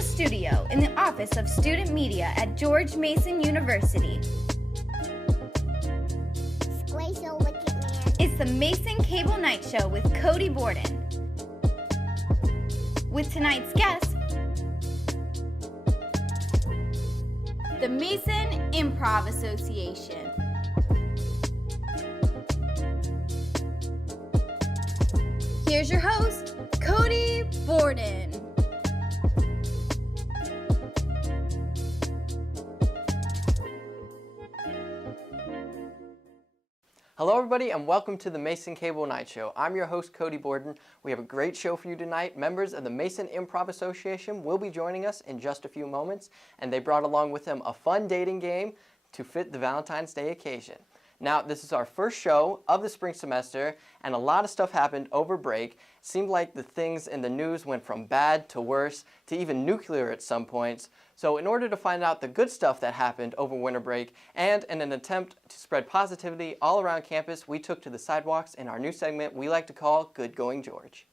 the studio in the Office of Student Media at George Mason University. It's the Mason Cable Night Show with Cody Borden. With tonight's guest, the Mason Improv Association. Here's your host, Cody Borden. Hello everybody and welcome to the Mason Cable Night Show. I'm your host Cody Borden. We have a great show for you tonight. Members of the Mason Improv Association will be joining us in just a few moments, and they brought along with them a fun dating game to fit the Valentine's Day occasion. Now, this is our first show of the spring semester, and a lot of stuff happened over break. Seemed like the things in the news went from bad to worse to even nuclear at some points. So in order to find out the good stuff that happened over winter break, and in an attempt to spread positivity all around campus, we took to the sidewalks in our new segment we like to call Good Going George.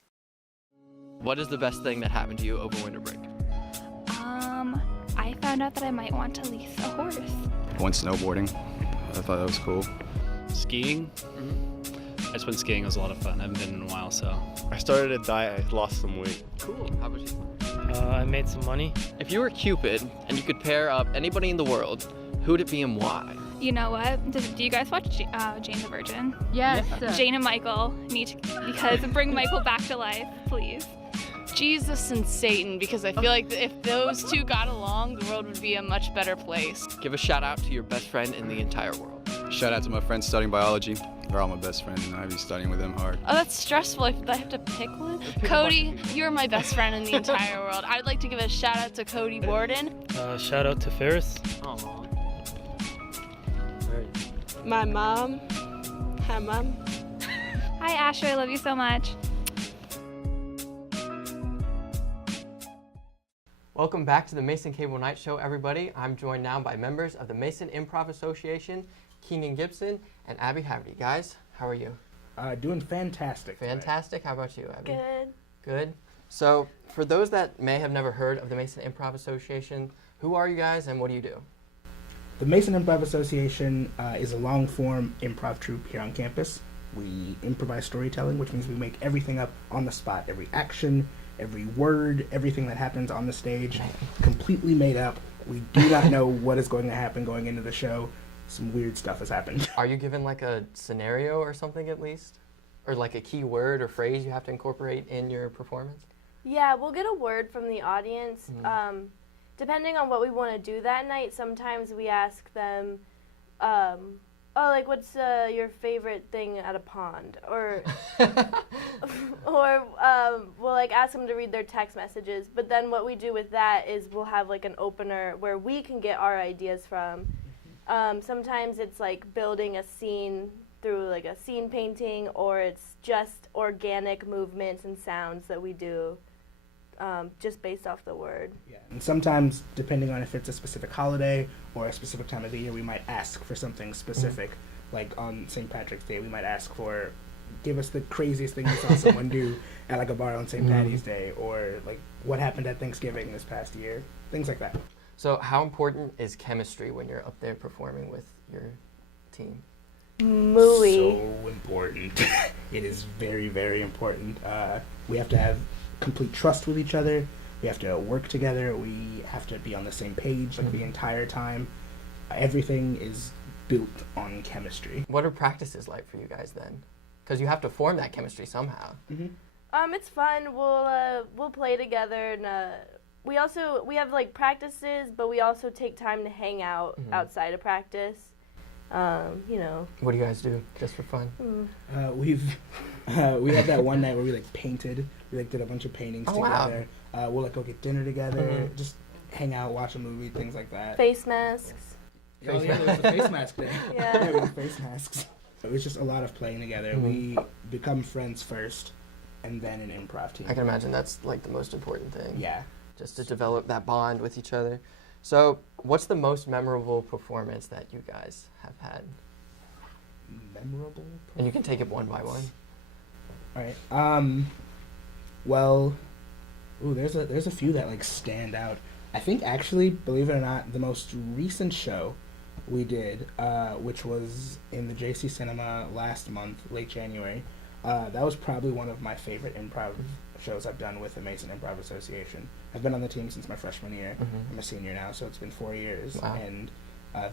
What is the best thing that happened to you over winter break? I found out that I might want to lease a horse. Went snowboarding. I thought that was cool. Skiing. I just went skiing. It was a lot of fun. I haven't been in a while, so. I started a diet. I lost some weight. Cool. How about you? I made some money. If you were Cupid and you could pair up anybody in the world, who would it be and why? You know what? Do you guys watch Jane the Virgin? Yes. Yeah. Jane and Michael need to, because bring Michael back to life, please. Jesus and Satan, because I feel like if those two got along, the world would be a much better place. Give a shout out to your best friend in the entire world. Shout out to my friends studying biology. They're all my best friends, and I'll be studying with them hard. Oh, that's stressful. I have to pick one. Cody, you're my best friend in the entire world. I'd like to give a shout out to Cody Borden. Shout out to Ferris. Aww. My mom. Hi, Mom. Hi, Ashley. I love you so much. Welcome back to the Mason Cable Night Show, everybody. I'm joined now by members of the Mason Improv Association, Keenan Gibson and Abby Haverty. Guys, how are you? Doing fantastic. Fantastic. How about you, Abby? Good. Good. So, for those that may have never heard of the Mason Improv Association, who are you guys and what do you do? The Mason Improv Association is a long-form improv troupe here on campus. We improvise storytelling, which means we make everything up on the spot. Every action, every word, everything that happens on the stage, completely made up. We do not know what is going to happen going into the show. Some weird stuff has happened. Are you given like a scenario or something at least? Or like a key word or phrase you have to incorporate in your performance? Yeah, we'll get a word from the audience. Depending on what we want to do that night, sometimes we ask them, what's your favorite thing at a pond? Or we'll ask them to read their text messages. But then what we do with that is we'll have an opener where we can get our ideas from. Sometimes it's building a scene through a scene painting, or it's just organic movements and sounds that we do just based off the word. Yeah, and sometimes, depending on if it's a specific holiday or a specific time of the year, we might ask for something specific. Like on St. Patrick's Day, we might ask for, give us the craziest thing you saw someone do at a bar on St. Patty's Day, or what happened at Thanksgiving this past year, things like that. So how important is chemistry when you're up there performing with your team? Muy. So important. It is very, very important. We have to have complete trust with each other. We have to work together. We have to be on the same page the entire time. Everything is built on chemistry. What are practices like for you guys then? Because you have to form that chemistry somehow. It's fun. We'll play together, and we have practices, but we also take time to hang out outside of practice. What do you guys do just for fun? We had that one night where we painted. We did a bunch of paintings together. Wow. We'll go get dinner together, just hang out, watch a movie, things like that. Face masks. Oh yeah, there was a face mask day. Yeah. We had face masks. It was just a lot of playing together. We become friends first, and then an improv team. I can imagine that's the most important thing. Yeah. Just to develop that bond with each other. So, what's the most memorable performance that you guys have had? Memorable? And you can take it one by one. All right. Well, Ooh, there's a few that like stand out. I think actually, believe it or not, the most recent show we did, which was in the JC Cinema last month, late January, that was probably one of my favorite improv shows I've done with the Mason Improv Association. I've been on the team since my freshman year. I'm a senior now, so it's been 4 years. Wow. And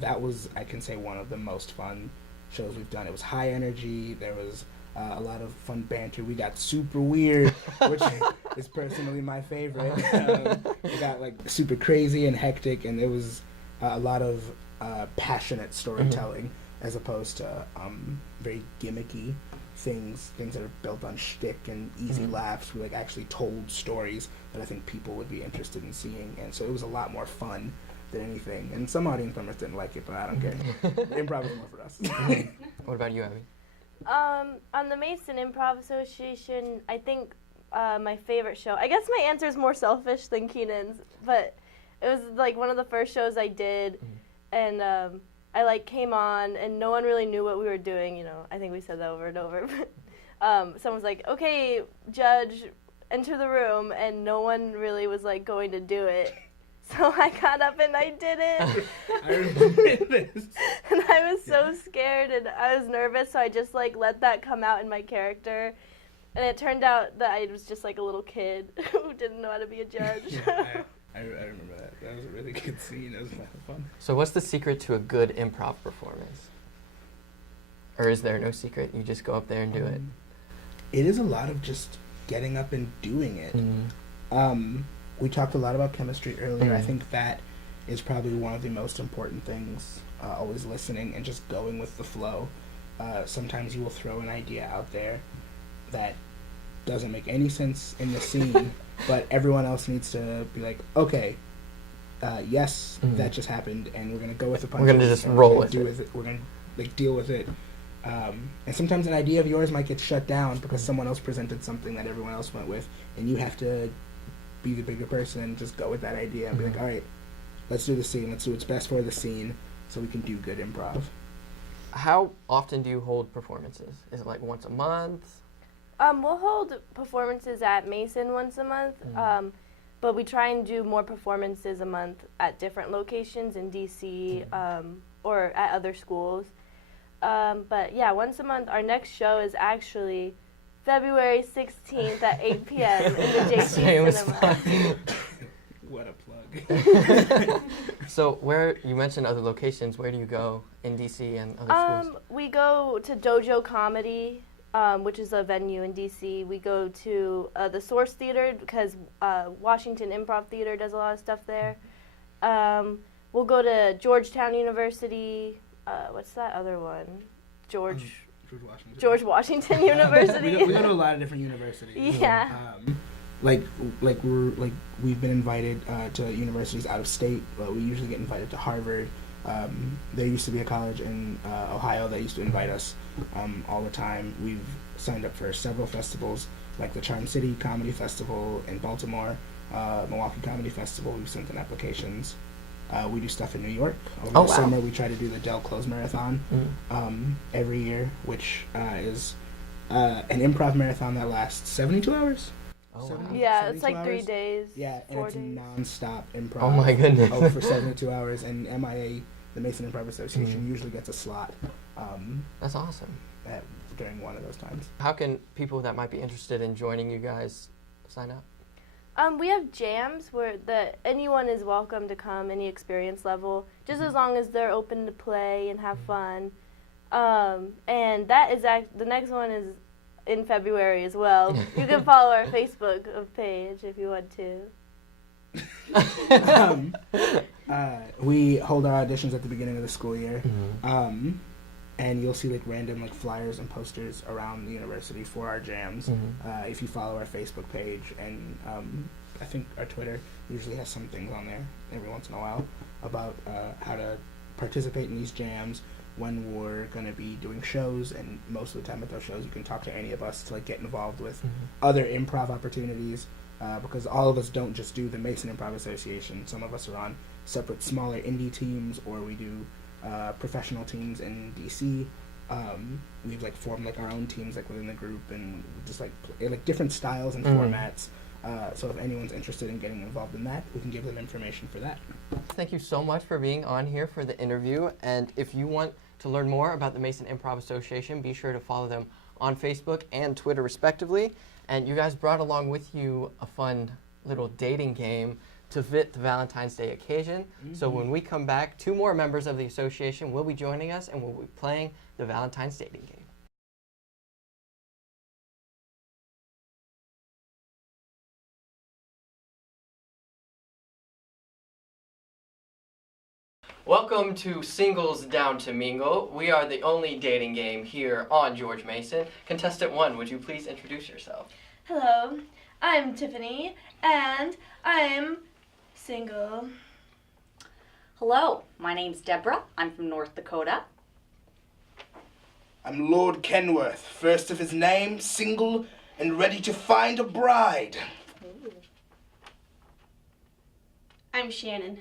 that was, I can say, one of the most fun shows we've done. It was high energy. There was a lot of fun banter. We got super weird, which is personally my favorite. We got like super crazy and hectic, and it was a lot of passionate storytelling as opposed to very gimmicky things that are built on shtick and easy laughs. We like actually told stories that I think people would be interested in seeing, and so it was a lot more fun than anything. And some audience members didn't like it, but I don't care. Improv is more for us. What about you, Abby? On the Mason Improv Association, I think my favorite show, I guess my answer is more selfish than Keenan's, but it was like one of the first shows I did, and I like came on and no one really knew what we were doing, you know. I think we said that over and over. Someone's like, okay, judge, enter the room, and no one really was like going to do it. So I got up and I did it. I remember this. And I was so scared and I was nervous, so I just like let that come out in my character. And it turned out that I was just like a little kid who didn't know how to be a judge. I remember that. That was a really good scene. It was a lot of fun. So what's the secret to a good improv performance? Or is there no secret? You just go up there and do it? It is a lot of just getting up and doing it. We talked a lot about chemistry earlier. I think that is probably one of the most important things, always listening and just going with the flow. Sometimes you will throw an idea out there that doesn't make any sense in the scene, but everyone else needs to be like, okay, yes, that just happened, and we're going to go with the punches. We're going to just roll with it. We're going to like deal with it. And sometimes an idea of yours might get shut down because someone else presented something that everyone else went with, and you have to be the bigger person and just go with that idea and be like, all right, let's do the scene. Let's do what's best for the scene so we can do good improv. How often do you hold performances? Is it like once a month? We'll hold performances at Mason once a month, but we try and do more performances a month at different locations in DC or at other schools. But yeah, once a month. Our next show is actually February 16th at 8 p.m. in the JC Cinema. What a plug. So where, you mentioned other locations, where do you go in DC and other schools? We go to Dojo Comedy, which is a venue in DC. We go to the Source Theater because Washington Improv Theater does a lot of stuff there. We'll go to Georgetown University. What's that other one? George Washington University. We go to a lot of different universities. Yeah. We've been invited to universities out of state. We usually get invited to Harvard. There used to be a college in Ohio that used to invite us all the time. We've signed up for several festivals, like the Charm City Comedy Festival in Baltimore, Milwaukee Comedy Festival. We've sent in applications. We do stuff in New York. Over the summer, we try to do the Del Close Marathon every year, which is an improv marathon that lasts 72 hours. Oh, wow. Yeah, it's like 3 days. Yeah, and it's non-stop improv. Oh my goodness. For 72 hours, and MIA, the Mason Improv Association, usually gets a slot. That's awesome. During one of those times. How can people that might be interested in joining you guys sign up? We have jams where anyone is welcome to come, any experience level, just as long as they're open to play and have fun. And that is the next one is in February as well. You can follow our Facebook page if you want to. We hold our auditions at the beginning of the school year. And you'll see like random like flyers and posters around the university for our jams. If you follow our Facebook page, and I think our Twitter usually has some things on there every once in a while about how to participate in these jams, when we're going to be doing shows, and most of the time at those shows you can talk to any of us to like get involved with other improv opportunities, because all of us don't just do the Mason Improv Association. Some of us are on separate smaller indie teams, or we do professional teams in DC. We've like formed like our own teams like within the group, and just like different styles and formats. So if anyone's interested in getting involved in that, we can give them information for that. Thank you so much for being on here for the interview. And if you want to learn more about the Mason Improv Association, be sure to follow them on Facebook and Twitter respectively. And you guys brought along with you a fun little dating game to fit the Valentine's Day occasion. So when we come back, 2 more members of the association will be joining us and we'll be playing the Valentine's dating game. Welcome to Singles Down to Mingle. We are the only dating game here on George Mason. Contestant 1, would you please introduce yourself? Hello, I'm Tiffany, and I'm single. Hello, my name's Deborah. I'm from North Dakota. I'm Lord Kenworth, first of his name, single, and ready to find a bride. I'm Shannon.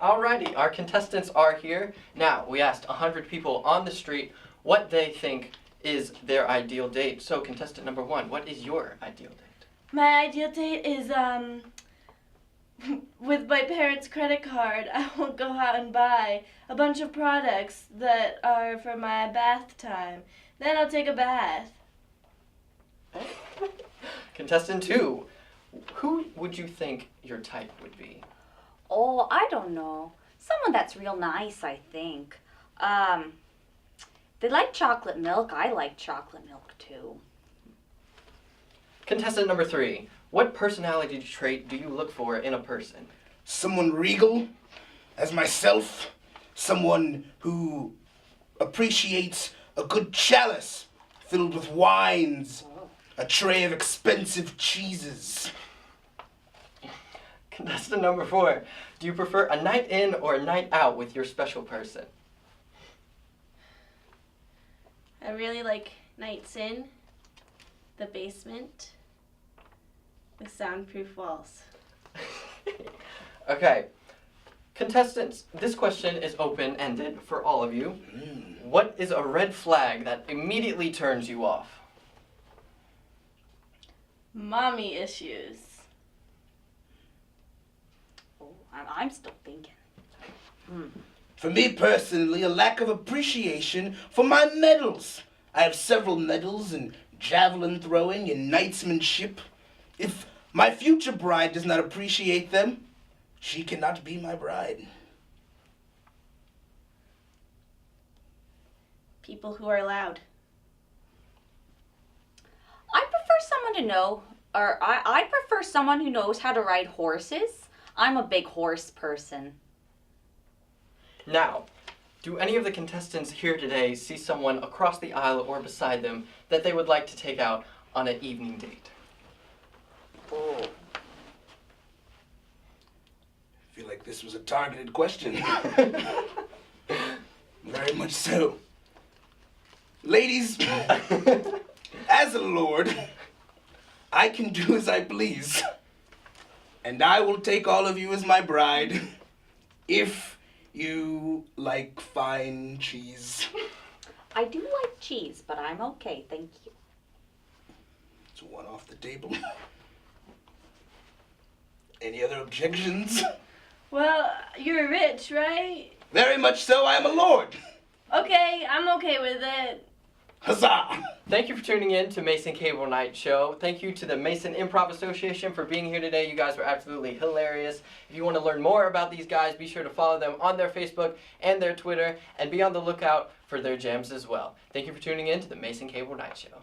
Alrighty, our contestants are here. Now, we asked 100 people on the street what they think is their ideal date. So, contestant number 1, what is your ideal date? My ideal date is, with my parents' credit card, I will go out and buy a bunch of products that are for my bath time. Then I'll take a bath. Contestant 2, who would you think your type would be? Oh, I don't know. Someone that's real nice, I think. They like chocolate milk. I like chocolate milk too. Contestant number 3, what personality trait do you look for in a person? Someone regal, as myself. Someone who appreciates a good chalice filled with wines, a tray of expensive cheeses. Contestant number 4, do you prefer a night in or a night out with your special person? I really like nights in, the basement, with soundproof walls. Okay. Contestants, this question is open-ended for all of you. What is a red flag that immediately turns you off? Mommy issues. Oh, I'm still thinking. For me personally, a lack of appreciation for my medals. I have several medals in javelin throwing and knightsmanship. If my future bride does not appreciate them, she cannot be my bride. People who are loud. I prefer someone to know, or I prefer someone who knows how to ride horses. I'm a big horse person. Now, do any of the contestants here today see someone across the aisle or beside them that they would like to take out on an evening date? Oh. I feel like this was a targeted question. Very much so. Ladies, as a lord, I can do as I please. And I will take all of you as my bride if you like fine cheese. I do like cheese, but I'm okay, thank you. It's one off the table. Any other objections? Well, you're rich, right? Very much so, I am a lord. Okay, I'm okay with it. Huzzah! Thank you for tuning in to Mason Cable Night Show. Thank you to the Mason Improv Association for being here today. You guys were absolutely hilarious. If you want to learn more about these guys, be sure to follow them on their Facebook and their Twitter, and be on the lookout for their gems as well. Thank you for tuning in to the Mason Cable Night Show.